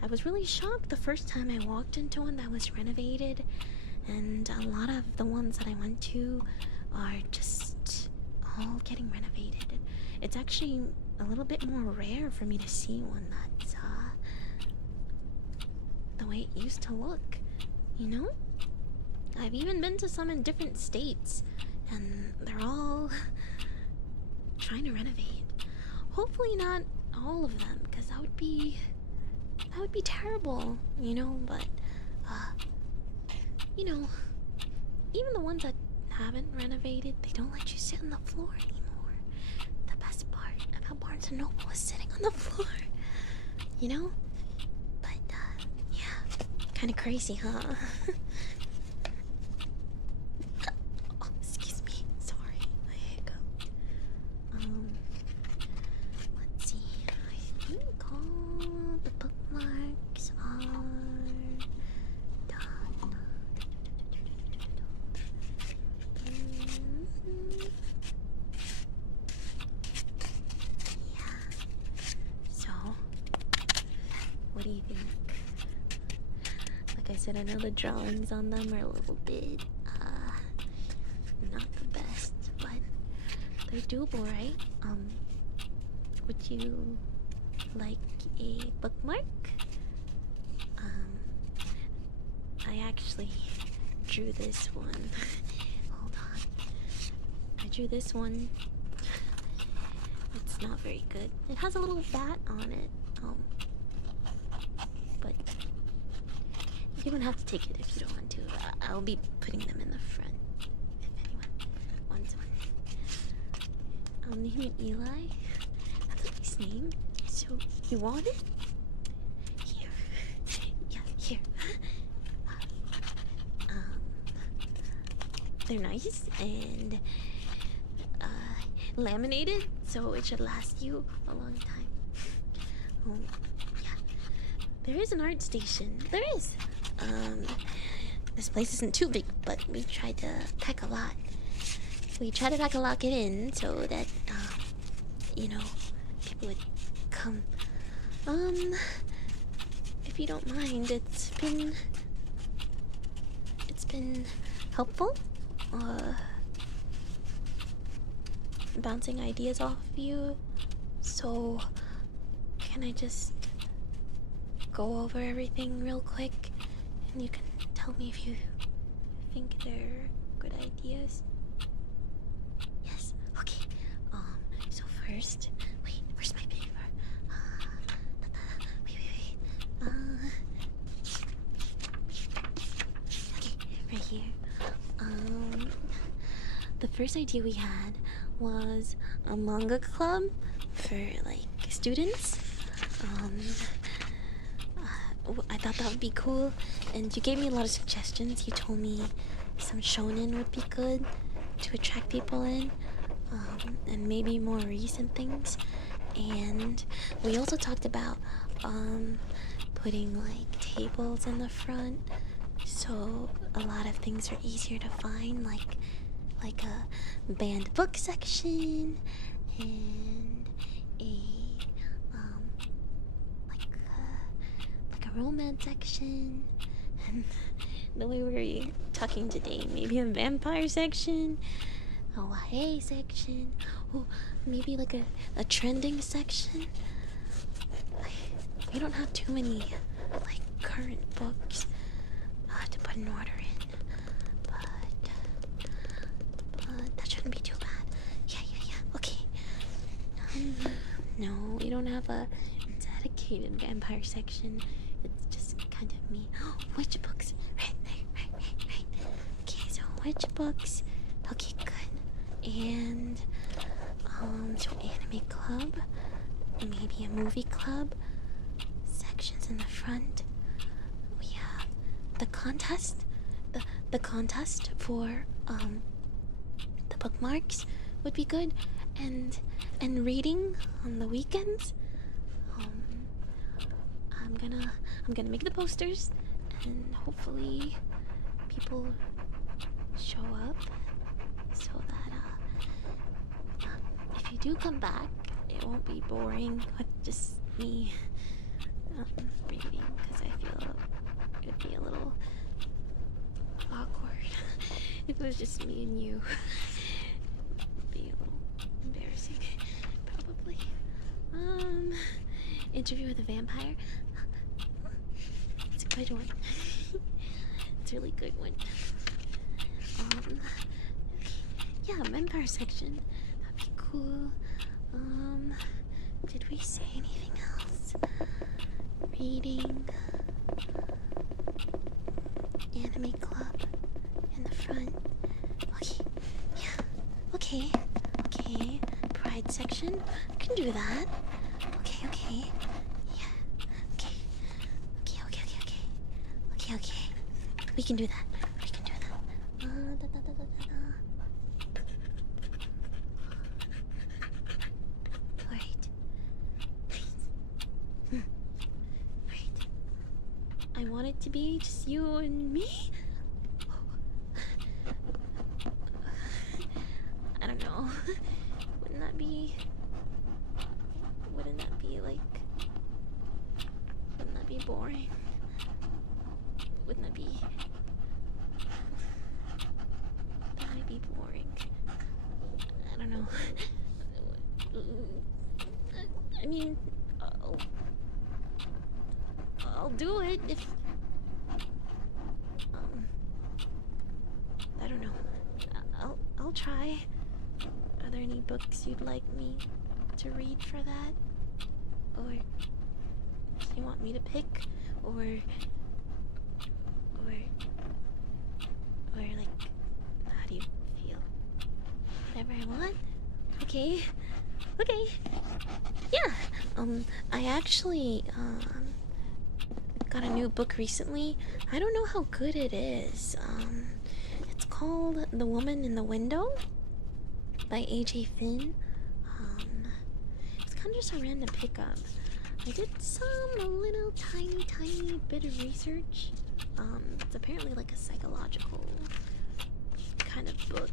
I was really shocked the first time I walked into one that was renovated, and a lot of the ones that I went to are just all getting renovated. It's actually a little bit more rare for me to see one that's the way it used to look, you know? I've even been to some in different states, and they're all trying to renovate. Hopefully not all of them, because that would be terrible, you know. But you know, even the ones that haven't renovated, they don't let you sit on the floor anymore. The best part about Barnes & Noble is sitting on the floor, you know. But yeah, kind of crazy, huh? Oh, excuse me, sorry, I hiccuped. Let's see. I think all the bookmarks are done. don't know, the drawings on them are a little bit, not the best, but they're doable, right? Would you like a bookmark? I actually drew this one. Hold on. I drew this one. It's not very good. It has a little bat on it. But you don't have to take it if you don't want to. I'll be putting them in the front if anyone wants one. I'll name it Eli. That's a nice name. So you want it? Here. Yeah, here. They're nice and laminated, so it should last you a long time. Yeah. There is an art station. There is. This place isn't too big, but we tried to pack a lot. We tried to pack a lot it in so that, you know, people would come. If you don't mind, it's been helpful. Bouncing ideas off you. So, can I just go over everything real quick and you can tell me if you think they're good ideas? Yes. Okay. So first, wait, where's my paper? Wait. Okay, right here. The first idea we had was a manga club for like students. I thought that would be cool, and you gave me a lot of suggestions. You told me some shonen would be good to attract people in, and maybe more recent things. And we also talked about putting like tables in the front, so a lot of things are easier to find, like a banned book section and a like a romance section, and the way we were talking today, maybe a vampire section, a YA section, oh, maybe like a trending section. We don't have too many like current books to put an order in. That shouldn't be too bad. Yeah. Okay. No, we don't have a dedicated vampire section. It's just kind of me. Oh, witch books. Right. Okay, so witch books. Okay, good. And so anime club, maybe a movie club. Sections in the front. We have the contest. The contest for the bookmarks would be good, and reading on the weekends. I'm gonna make the posters, and hopefully people show up so that if you do come back, it won't be boring with just me reading, because I feel it would be a little awkward if it was just me and you. It would be a little embarrassing, probably. Interview with a vampire. It's a good one. It's a really good one. Yeah, vampire section. That'd be cool. Did we say anything else? Reading. Anime club in the front. Okay. Yeah. Okay. Pride section. I can do that. Okay. Yeah. Okay. We can do that. Alright. Right. I want it to be just you and me. I don't know. Wouldn't that be boring? Wouldn't that be be boring. I don't know. I mean, I'll do it if I don't know. I'll try. Are there any books you'd like me to read for that? Or do you want me to pick? Or like, how do you feel? Whatever I want? Okay. Okay. Yeah. I actually got a new book recently. I don't know how good it is. It's called The Woman in the Window by A.J. Finn. It's kind of just a random pickup. I did a little tiny bit of research. It's apparently like a psychological kind of book.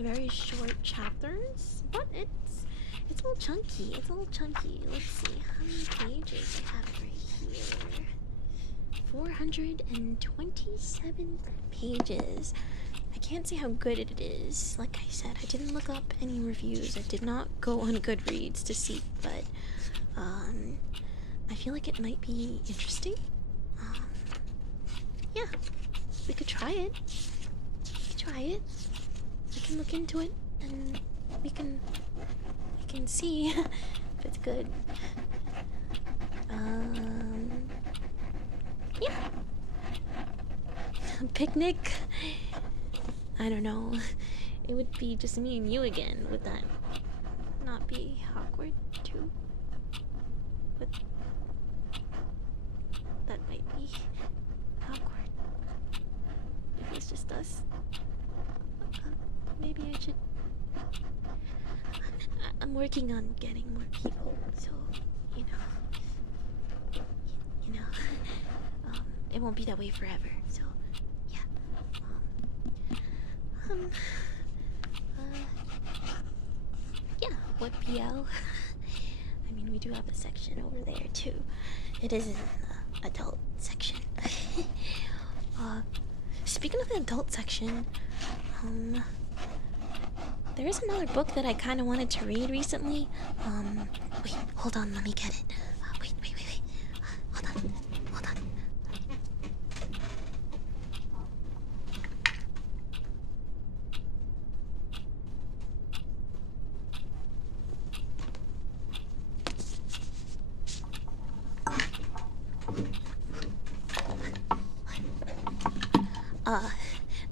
Very short chapters, but it's a little chunky. It's a little chunky. Let's see how many pages I have right here. 427 pages. I can't say how good it is. Like I said, I didn't look up any reviews. I did not go on Goodreads to see, but I feel like it might be interesting. Yeah, we could try it. We can look into it, and we can see if it's good. Yeah. Picnic? I don't know. It would be just me and you again. Would that not be awkward too? But that might be awkward if it's just us. Maybe I should. I'm working on getting more people, so you know, it won't be that way forever. So yeah. Yeah. What BL? I mean, we do have a section over there too. It is an adult section. Speaking of the adult section, there is another book that I kind of wanted to read recently. Wait, hold on, let me get it. Wait. Hold on.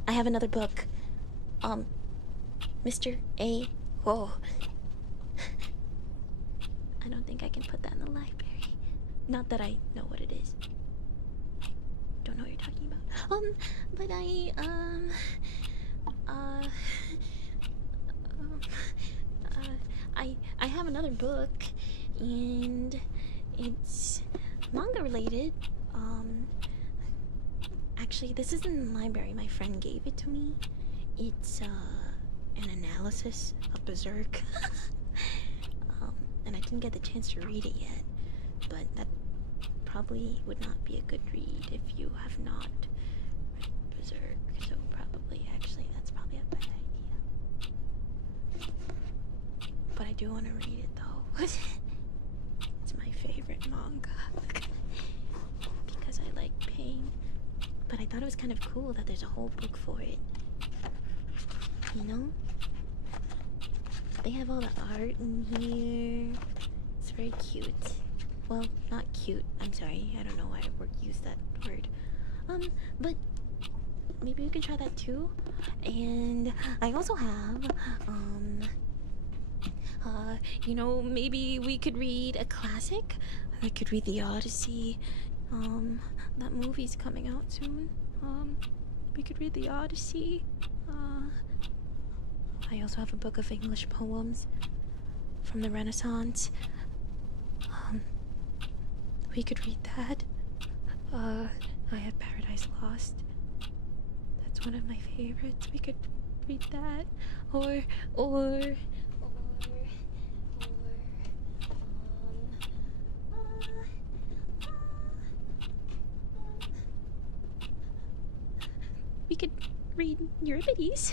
I have another book. Mr. A. Whoa. I don't think I can put that in the library. Not that I know what it is. I don't know what you're talking about. But I have another book, and it's manga related. Actually, this isn't in the library. My friend gave it to me. It's an analysis of Berserk. And I didn't get the chance to read it yet, but that probably would not be a good read if you have not read Berserk. So actually, that's probably a bad idea. But I do want to read it though. It's my favorite manga because I like pain. But I thought it was kind of cool that there's a whole book for it. You know? They have all the art in here. It's very cute. Well, not cute. I'm sorry. I don't know why I used that word. But maybe we can try that too. And I also have, you know, maybe we could read a classic. I could read The Odyssey. That movie's coming out soon. We could read The Odyssey. I also have a book of English poems from the Renaissance. We could read that. I have Paradise Lost. That's one of my favorites. We could read that. Or could read Euripides,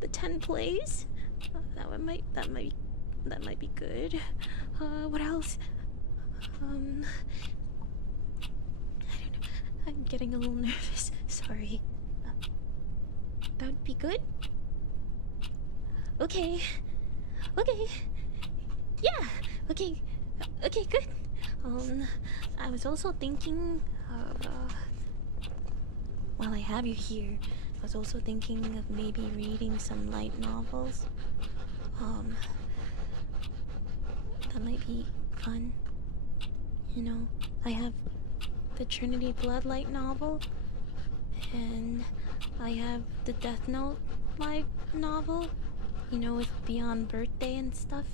the 10 plays. That might be good. What else? I don't know. I'm getting a little nervous. Sorry. That would be good. Okay. Okay. Yeah. Okay. Okay. Good. I was also thinking of. While I have you here, I was also thinking of maybe reading some light novels. That might be fun. You know, I have the Trinity Bloodlight novel, and I have the Death Note light novel, you know, with Beyond Birthday and stuff.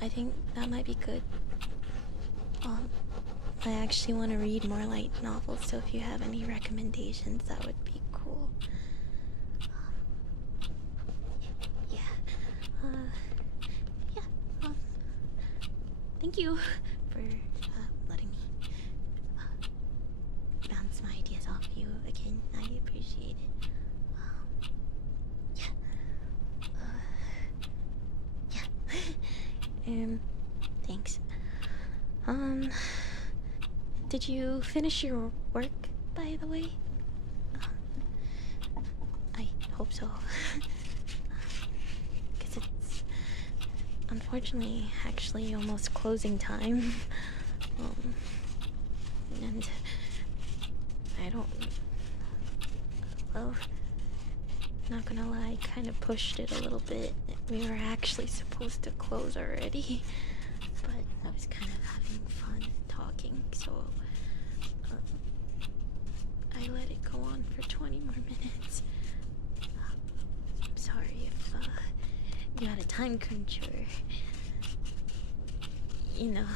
I think that might be good. I actually want to read more light novels, so if you have any recommendations, that would be cool. Yeah. Yeah. Thank you for letting me bounce my ideas off you again. I appreciate it. Yeah. Thanks. Did you finish your work, by the way? I hope so. Because it's unfortunately actually almost closing time. And I don't... Well, not gonna lie, kind of pushed it a little bit. We were actually supposed to close already. But I was kind of having fun talking, so I let it go on for 20 more minutes. I'm sorry if you had a time crunch or, you know,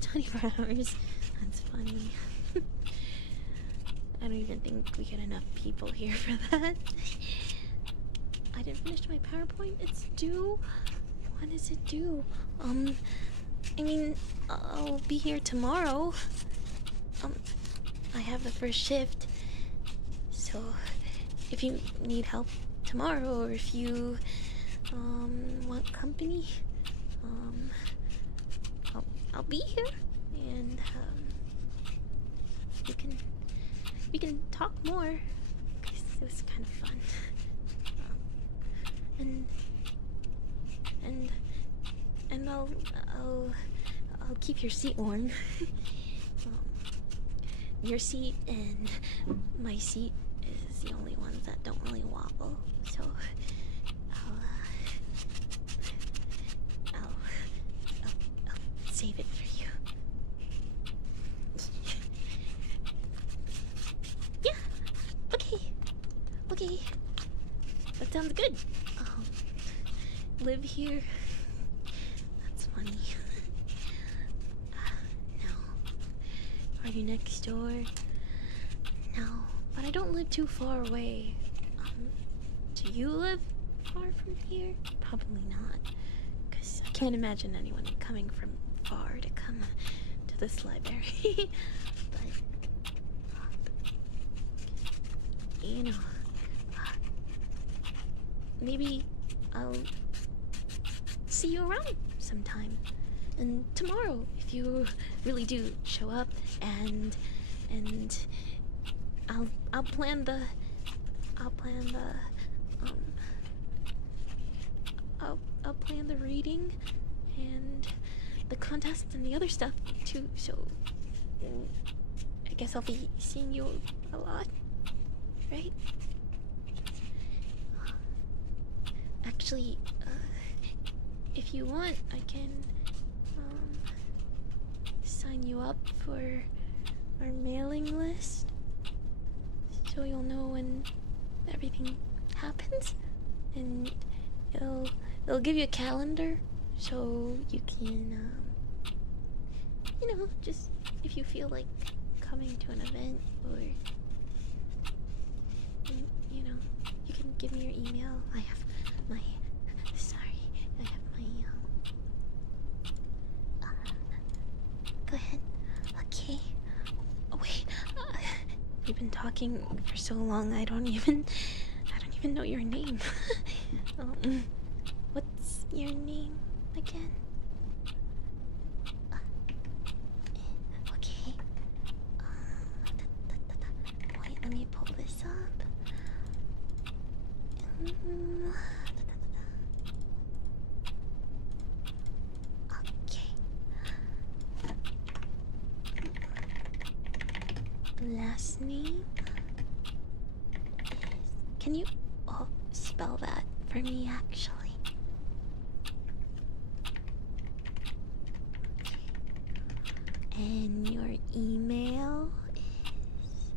24 hours. That's funny. I don't even think we get enough people here for that. I didn't finish my PowerPoint. It's due. When is it due? I mean, I'll be here tomorrow. I have the first shift. So, if you need help tomorrow, or if you, want company, I'll be here, and, we can talk more, because it was kind of fun. And I'll keep your seat warm. Your seat and my seat is the only ones that don't really wobble, so I'll save it for you. Yeah. Okay. That sounds good. Live here. That's funny. No. Are you next door? No. But I don't live too far away. Do you live far from here? Probably not. Because I can't imagine anyone coming from far to come to this library. But, you know, maybe I'll see you around sometime. And tomorrow, if you really do show up, and I'll plan the reading and the contest and the other stuff too, so I guess I'll be seeing you a lot, right? Actually, if you want, I can sign you up for our mailing list, so you'll know when everything happens, and it'll give you a calendar, so you can you know, just if you feel like coming to an event, or you know, you can give me your email. I have my go ahead. Okay. Oh, wait. talking for so long. I don't even know your name. What's your name again? Okay. Wait, let me pull this up. Okay. Last name is. Can you spell that for me, actually? And your email is.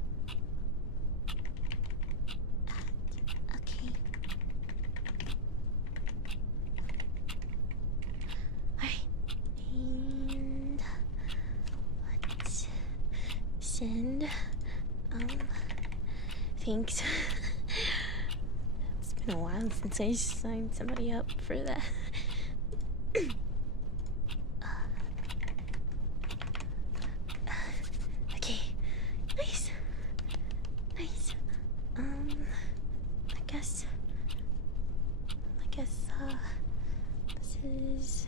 Okay. Alright. And let's send. Thanks. It's been a while since I signed somebody up for that. Okay. Nice. Nice. I guess, this is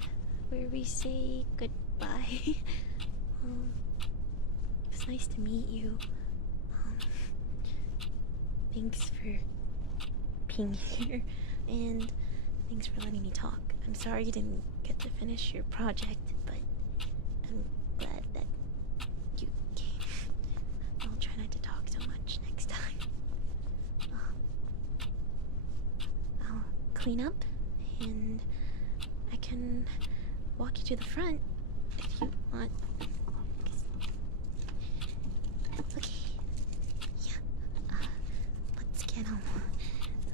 where we say goodbye. It was nice to meet you. Thanks for being here, and thanks for letting me talk. I'm sorry you didn't get to finish your project, but I'm glad that you came. I'll try not to talk so much next time. I'll clean up, and I can walk you to the front if you want. Okay. Yeah. Let's get on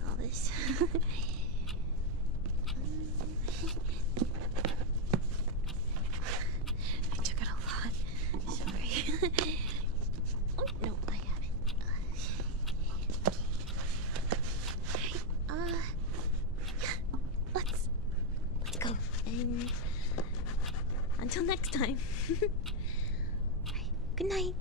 all this. I took out a lot. Sorry. Oh no, I haven't. Yeah. Let's go. And until next time. Alright, good night.